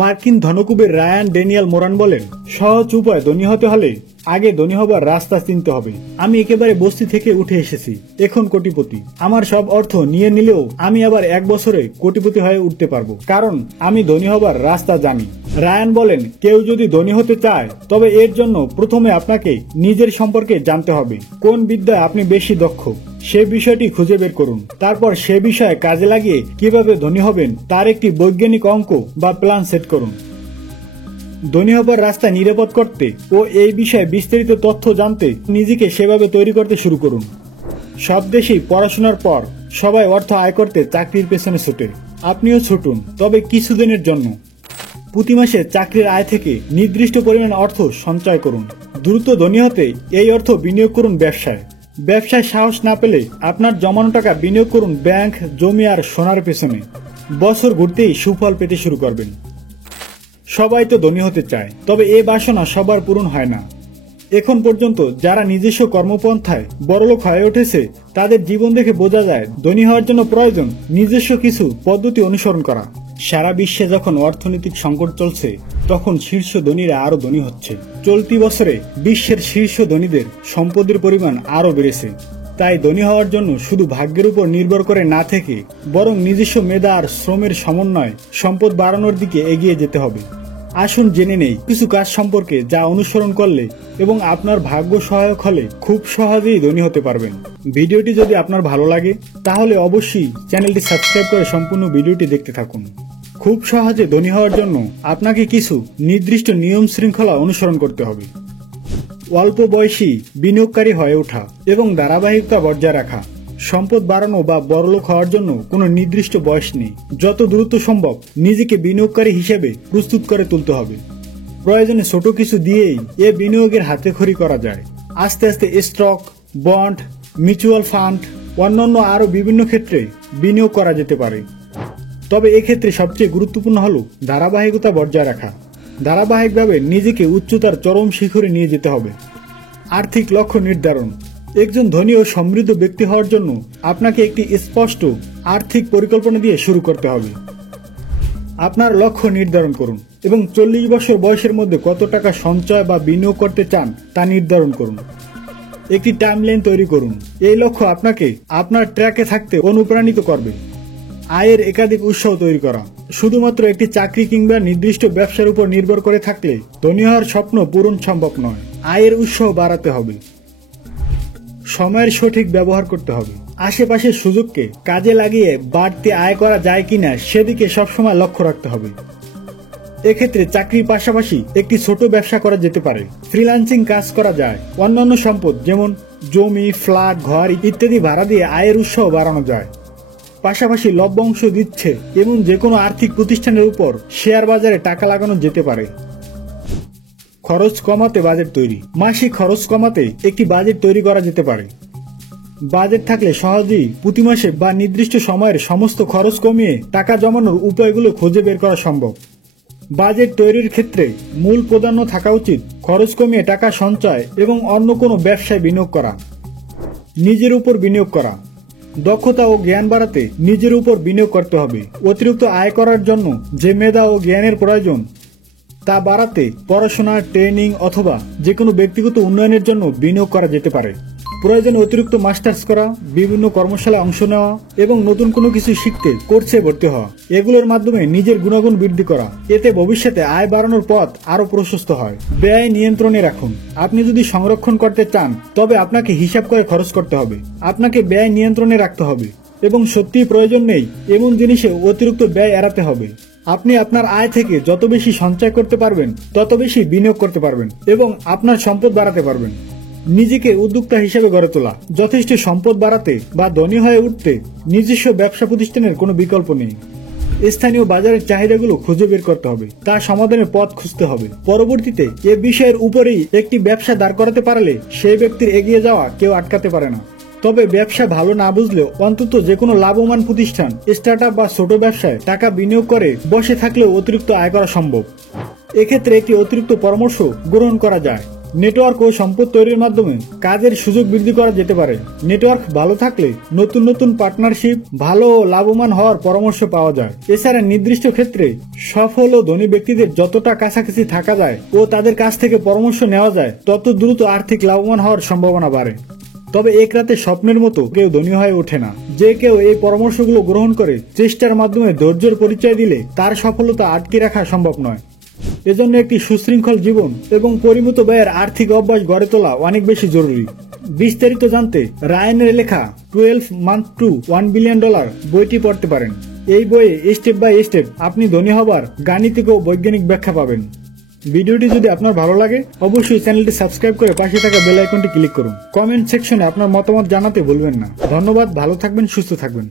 মার্কিন ধনকুবের Ryan Daniel Moran বলেন, সহজ উপায় ধনী হতে হলে আগে ধনী হবার রাস্তা চিনতে হবে। আমি একেবারে বস্তি থেকে উঠে এসেছি, এখন কোটিপতি। আমার সব অর্থ নিয়ে নিলেও আমি আবার 1 বছরে কোটিপতি হয়ে উঠতে পারবো, কারণ আমি ধনী হবার রাস্তা জানি। রায়ান বলেন, কেউ যদি ধনী হতে চায় তবে এর জন্য প্রথমে আপনাকে নিজের সম্পর্কে জানতে হবে। কোন বিদ্যায় আপনি বেশি দক্ষ সে বিষয়টি খুঁজে বের করুন। তারপর সে বিষয়ে কাজে লাগিয়ে কিভাবে ধনী হবেন তার একটি বৈজ্ঞানিক অঙ্ক বা প্ল্যান সেট করুন। ধনী হবার রাস্তা নিরাপদ করতে ও এই বিষয়ে বিস্তারিত তথ্য জানতে নিজেকে সেভাবে তৈরি করতে শুরু করুন। সব দেশেই পড়াশোনার পর সবাই অর্থ আয় করতে চাকরির পেছনে ছুটে, আপনিও ছুটুন, তবে কিছুদিনের জন্য। প্রতি মাসে চাকরির আয় থেকে নির্দিষ্ট পরিমাণ অর্থ সঞ্চয় করুন। দ্রুত ধনী হতে এই অর্থ বিনিয়োগ করুন ব্যবসায়। ব্যবসায় সাহস না পেলে আপনার জমানো টাকা বিনিয়োগ করুন ব্যাংক, জমি আর সোনার পেছনে। বছর ঘুরতেই সুফল পেতে শুরু করবেন। সবাই তো ধনী হতে চায়, তবে এ বাসনা সবার পূরণ হয় না। এখন পর্যন্ত যারা নিজস্ব কর্মপন্থায় বড়লোক হয়ে উঠেছে তাদের জীবন দেখে বোঝা যায় ধনী হওয়ার জন্য প্রয়োজন নিজস্ব কিছু পদ্ধতি অনুসরণ করা। সারা বিশ্বে যখন অর্থনৈতিক সংকট চলছে তখন শীর্ষ ধনীরা আরো ধনী হচ্ছে। চলতি বছরে বিশ্বের শীর্ষ ধনীদের সম্পদের পরিমাণ আরো বেড়েছে। তাই ধনী হওয়ার জন্য শুধু ভাগ্যের উপর নির্ভর করে না থেকে বরং নিজস্ব মেধা আর শ্রমের সমন্বয় সম্পদ বাড়ানোর দিকে এগিয়ে যেতে হবে। আসুন জেনে নেই কিছু কাজ সম্পর্কে যা অনুসরণ করলে এবং আপনার ভাগ্য সহায়ক হলে খুব সহজেই ধনী হতে পারবেন। ভিডিওটি যদি আপনার ভালো লাগে তাহলে অবশ্যই চ্যানেলটি সাবস্ক্রাইব করে সম্পূর্ণ ভিডিওটি দেখতে থাকুন। খুব সহজে ধনী হওয়ার জন্য আপনাকে কিছু নির্দিষ্ট নিয়ম শৃঙ্খলা অনুসরণ করতে হবে। অল্প বয়সী বিনিয়োগকারী হয়ে ওঠা এবং ধারাবাহিকতা বজায় রাখা। সম্পদ বাড়ানো বা বড়লোক হওয়ার জন্য কোনো নির্দিষ্ট বয়স নেই। যত দ্রুত সম্ভব নিজেকে বিনিয়োগকারী হিসেবে প্রস্তুত করে তুলতে হবে। প্রয়োজনে ছোট কিছু দিয়েই এ বিনিয়োগের হাতেখড়ি করা যায়। আস্তে আস্তে স্টক, বন্ড, মিউচুয়াল ফান্ড, অন্যান্য আরও বিভিন্ন ক্ষেত্রে বিনিয়োগ করা যেতে পারে। তবে এক্ষেত্রে সবচেয়ে গুরুত্বপূর্ণ হল ধারাবাহিকতা বজায় রাখা। ধারাবাহিকভাবে নিজেকে উচ্চতার চরম শিখরে নিয়ে যেতে হবে। আর্থিক লক্ষ্য নির্ধারণ। একজন ধনী ও সমৃদ্ধ ব্যক্তি হওয়ার জন্য আপনাকে একটি স্পষ্ট আর্থিক পরিকল্পনা দিয়ে শুরু করতে হবে। আপনার লক্ষ্য নির্ধারণ করুন এবং 40 বছর বয়সের মধ্যে কত টাকা সঞ্চয় বা বিনিয়োগ করতে চান তা নির্ধারণ করুন। একটি টাইমলাইন তৈরি করুন। এই লক্ষ্য আপনাকে আপনার ট্র্যাকে থাকতে অনুপ্রাণিত করবে। আয়ের একাধিক উৎস তৈরি করা। শুধুমাত্র একটি চাকরি কিংবা নির্দিষ্ট ব্যবসার উপর নির্ভর করে থাকলে ধনী হওয়ার স্বপ্ন পূরণ সম্ভব নয়। আয়ের উৎস বাড়াতে হবে। সময়ের সঠিক ব্যবহার করতে হবে। আশেপাশের সুযোগকে কাজে লাগিয়ে বাড়তি আয় করা যায় কিনা সেদিকে সবসময় লক্ষ্য রাখতে হবে। এক্ষেত্রে চাকরির পাশাপাশি একটি ছোট ব্যবসা করা যেতে পারে। ফ্রিল্যান্সিং কাজ করা যায়। অন্যান্য সম্পদ যেমন জমি, ফ্ল্যাট, ঘর ইত্যাদি ভাড়া দিয়ে আয়ের উৎস বাড়ানো যায়। পাশাপাশি লভ্যাংশ দিচ্ছে এমন যে কোনো আর্থিক প্রতিষ্ঠানের উপর শেয়ার বাজারে টাকা লাগানো যেতে পারে। খরচ কমাতে বাজেট তৈরি। মাসিক খরচ কমাতে একটি বাজেট তৈরি করা যেতে পারে। বাজেট থাকলে সহজেই প্রতি মাসে বা নির্দিষ্ট সময়ের সমস্ত খরচ কমিয়ে টাকা জমানোর উপায়গুলো খুঁজে বের করা সম্ভব। বাজেট তৈরির ক্ষেত্রে মূল প্রাধান্য থাকা উচিত খরচ কমিয়ে টাকা সঞ্চয় এবং অন্য কোনো ব্যবসায় বিনিয়োগ করা। নিজের উপর বিনিয়োগ করা। দক্ষতা ও জ্ঞান বাড়াতে নিজের উপর বিনিয়োগ করতে হবে। অতিরিক্ত আয় করার জন্য যে মেধা ও জ্ঞানের প্রয়োজন তা বাড়াতে পড়াশোনা, ট্রেনিং অথবা যে কোনো ব্যক্তিগত উন্নয়নের জন্য বিনিয়োগ করা যেতে পারে। প্রয়োজনে অতিরিক্ত মাস্টার্স করা, বিভিন্ন কর্মশালায় অংশ নেওয়া এবং নতুন কোনো কিছু শিখতে কোর্সে ভর্তি হওয়া। এগুলোর মাধ্যমে নিজের গুণাগুণ বৃদ্ধি করা। এতে ভবিষ্যতে আয় বাড়ানোর পথ আরো প্রশস্ত হয়। ব্যয় নিয়ন্ত্রণে রাখুন। আপনি যদি সংরক্ষণ করতে চান তবে আপনাকে হিসাব করে খরচ করতে হবে। আপনাকে ব্যয় নিয়ন্ত্রণে রাখতে হবে এবং সত্যিই প্রয়োজন নেই এমন জিনিসে অতিরিক্ত ব্যয় এড়াতে হবে। আপনি আপনার আয় থেকে যত বেশি সঞ্চয় করতে পারবেন তত বেশি বিনিয়োগ করতে পারবেন এবং আপনার সম্পদ বাড়াতে পারবেন। নিজেকে উদ্যোক্তা হিসেবে গড়ে তোলা। যথেষ্ট সম্পদ বাড়াতে বা ধনী হয়ে উঠতে নিজস্ব ব্যবসা প্রতিষ্ঠানের কোনো বিকল্প নেই। স্থানীয় বাজারের চাহিদাগুলো খুঁজে বের করতে হবে, তার সমাধানের পথ খুঁজতে হবে। পরবর্তীতে এ বিষয়ের উপরেই একটি ব্যবসা দাঁড় করাতে পারলে সেই ব্যক্তির এগিয়ে যাওয়া কেউ আটকাতে পারে না। তবে ব্যবসা ভালো না বুঝলেও অন্তত যে কোনো লাভবান প্রতিষ্ঠান, স্টার্টআপ বা ছোট ব্যবসায় টাকা বিনিয়োগ করে বসে থাকলেও অতিরিক্ত আয় করা সম্ভব। এক্ষেত্রে একটি অতিরিক্ত পরামর্শ গ্রহণ করা যায়। নেটওয়ার্ক ও সম্পদ তৈরির মাধ্যমে কাজের সুযোগ বৃদ্ধি করা যেতে পারে। নেটওয়ার্ক ভালো থাকলে নতুন নতুন পার্টনারশিপ, ভালো ও লাভবান হওয়ার পরামর্শ পাওয়া যায়। এছাড়া নির্দিষ্ট ক্ষেত্রে সফল ও ধনী ব্যক্তিদের যতটা কাছাকাছি থাকা যায় ও তাদের কাছ থেকে পরামর্শ নেওয়া যায়, তত দ্রুত আর্থিক লাভবান হওয়ার সম্ভাবনা বাড়ে। তবে এক রাতে স্বপ্নের মতো কেউ ধনী হয়ে ওঠে না। যে কেউ এই পরামর্শগুলো গ্রহণ করে চেষ্টার মাধ্যমে ধৈর্যের পরিচয় দিলে তার সফলতা আটকে রাখা সম্ভব নয়। এজন্য একটি সুশৃঙ্খল জীবন এবং পরিমিত ব্যয়ের আর্থিক অভ্যাস গড়ে তোলা অনেক বেশি জরুরি। বিস্তারিত জানতে রায়ানের লেখা 12 মান্থ টু $1 বিলিয়ন বইটি পড়তে পারেন। এই বইয়ে স্টেপ বাই স্টেপ আপনি ধনী হবার গাণিতিক ও বৈজ্ঞানিক ব্যাখ্যা পাবেন। ভিডিওটি যদি আপনার ভালো লাগে অবশ্যই চ্যানেলটি সাবস্ক্রাইব করে পাশে থাকা বেল আইকনটি ক্লিক করুন। কমেন্ট সেকশনে আপনার মতামত জানাতে ভুলবেন না। ধন্যবাদ, ভালো থাকবেন, সুস্থ থাকবেন।